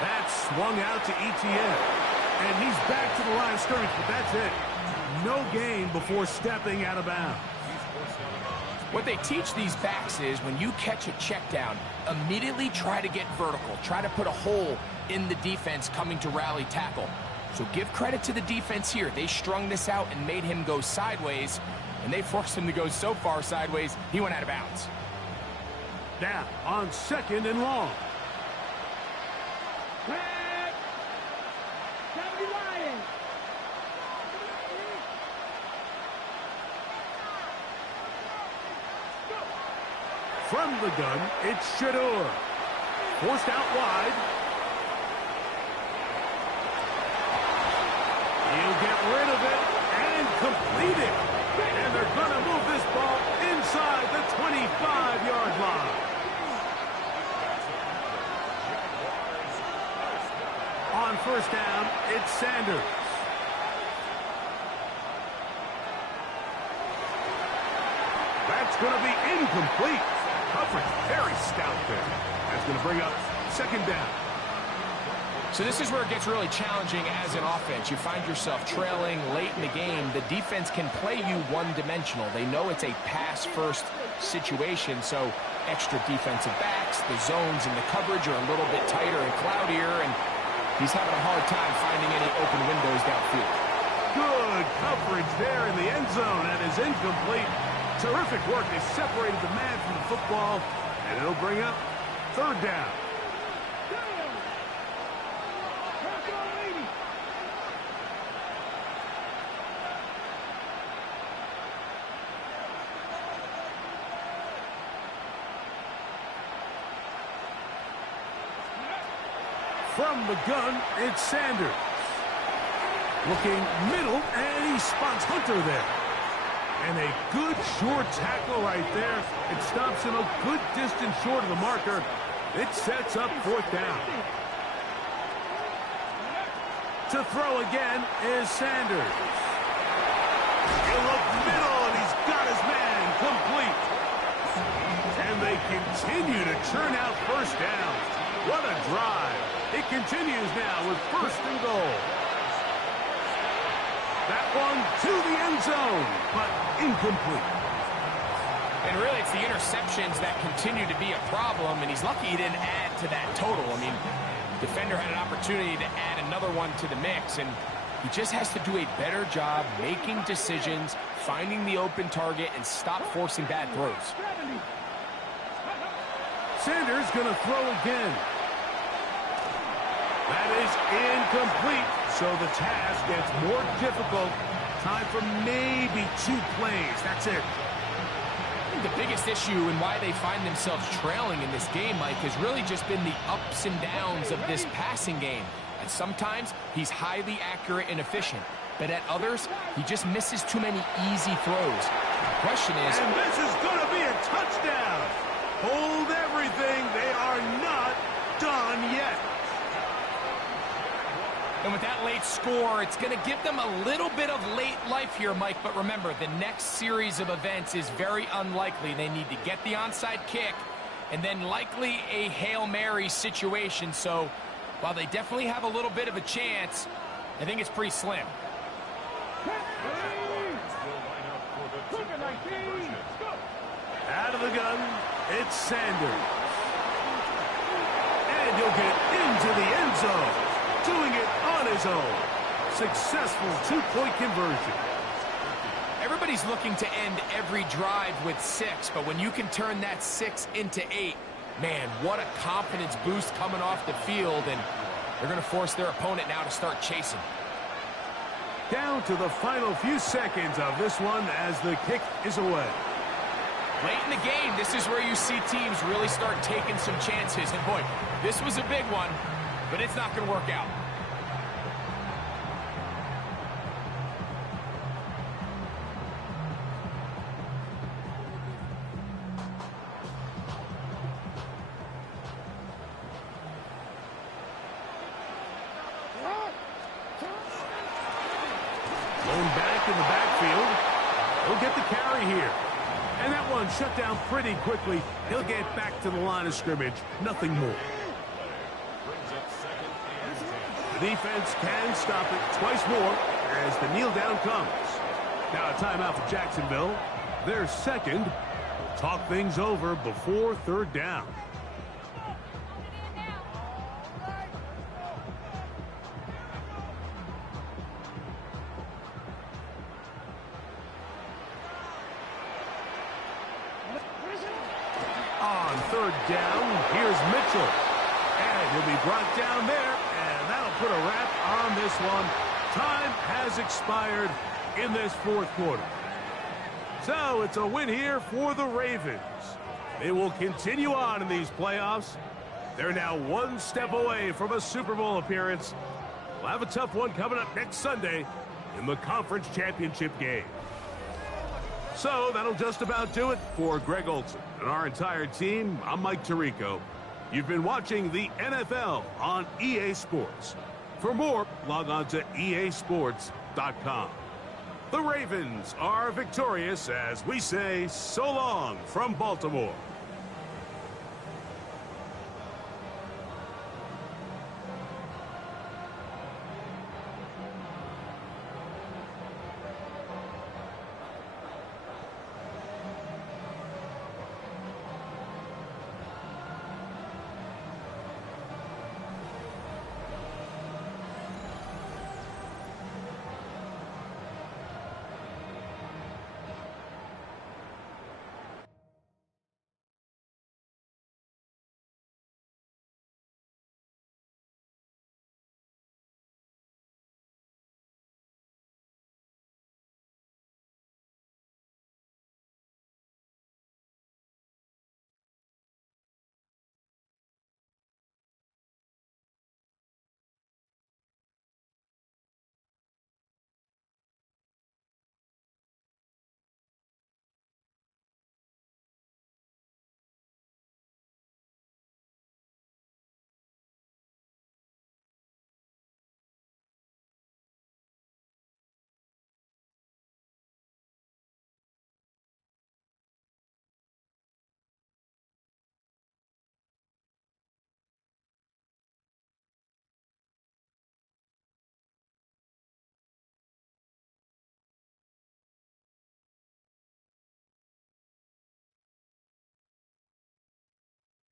That's swung out to ETN. And he's back to the line of scrimmage, but that's it. No gain before stepping out of bounds. What they teach these backs is when you catch a check down, immediately try to get vertical. Try to put a hole in the defense coming to rally tackle. So give credit to the defense here. They strung this out and made him go sideways. And they forced him to go so far sideways, he went out of bounds. Now on 2nd and long. From the gun, it's Shadur. Forced out wide. He'll get rid of it and complete it. And they're going to move this ball inside the 25-yard line. On 1st down, it's Sanders. That's going to be incomplete. Coverage very stout there. That's going to bring up 2nd down. So this is where it gets really challenging as an offense. You find yourself trailing late in the game. The defense can play you one-dimensional. They know it's a pass-first situation, so extra defensive backs, the zones and the coverage are a little bit tighter and cloudier, and he's having a hard time finding any open windows downfield. Good coverage there in the end zone, and is incomplete. Terrific work. They separated the man from the football, and it'll bring up 3rd down. From the gun, it's Sanders. Looking middle, and he spots Hunter there. And a good short tackle right there. It stops him a good distance short of the marker. It sets up 4th down. To throw again is Sanders. He'll look middle, and he's got his man complete. And they continue to churn out 1st down. What a drive. It continues now with 1st and goal. That one to the end zone, but incomplete. And really, it's the interceptions that continue to be a problem, and he's lucky he didn't add to that total. I mean, the defender had an opportunity to add another one to the mix, and he just has to do a better job making decisions, finding the open target, and stop forcing bad throws. Sanders going to throw again. That is incomplete, so the task gets more difficult. Time for maybe 2 plays. That's it. I think the biggest issue and why they find themselves trailing in this game, Mike, has really just been the ups and downs of this passing game. And sometimes he's highly accurate and efficient, but at others, he just misses too many easy throws. The question is... And this is going to be a touchdown. Hold everything. They are not done yet. And with that late score, it's going to give them a little bit of late life here, Mike. But remember, the next series of events is very unlikely. They need to get the onside kick and then likely a Hail Mary situation. So while they definitely have a little bit of a chance, I think it's pretty slim. Out of the gun, it's Sanders. And he'll get into the end zone. Doing it on his own. Successful 2-point conversion. Everybody's looking to end every drive with 6, but when you can turn that 6 into 8, man, what a confidence boost coming off the field, and they're going to force their opponent now to start chasing. Down to the final few seconds of this one as the kick is away. Late in the game, this is where you see teams really start taking some chances, and boy, this was a big one, but it's not going to work out. Thrown back in the backfield. He'll get the carry here. And that one shut down pretty quickly. He'll get back to the line of scrimmage. Nothing more. The defense can stop it twice more as the kneel down comes. Now a timeout for Jacksonville. Their second. Talk things over before 3rd down. On 3rd down, here's Mitchell. And he'll be brought down there, and that'll put a wrap on this one. Time has expired in this 4th quarter. So it's a win here for the Ravens. They will continue on in these playoffs. They're now 1 step away from a Super Bowl appearance. We'll have a tough one coming up next Sunday in the conference championship game. So that'll just about do it for Greg Olson and our entire team. I'm Mike Tirico. You've been watching the NFL on EA Sports. For more, log on to easports.com. The Ravens are victorious as we say so long from Baltimore.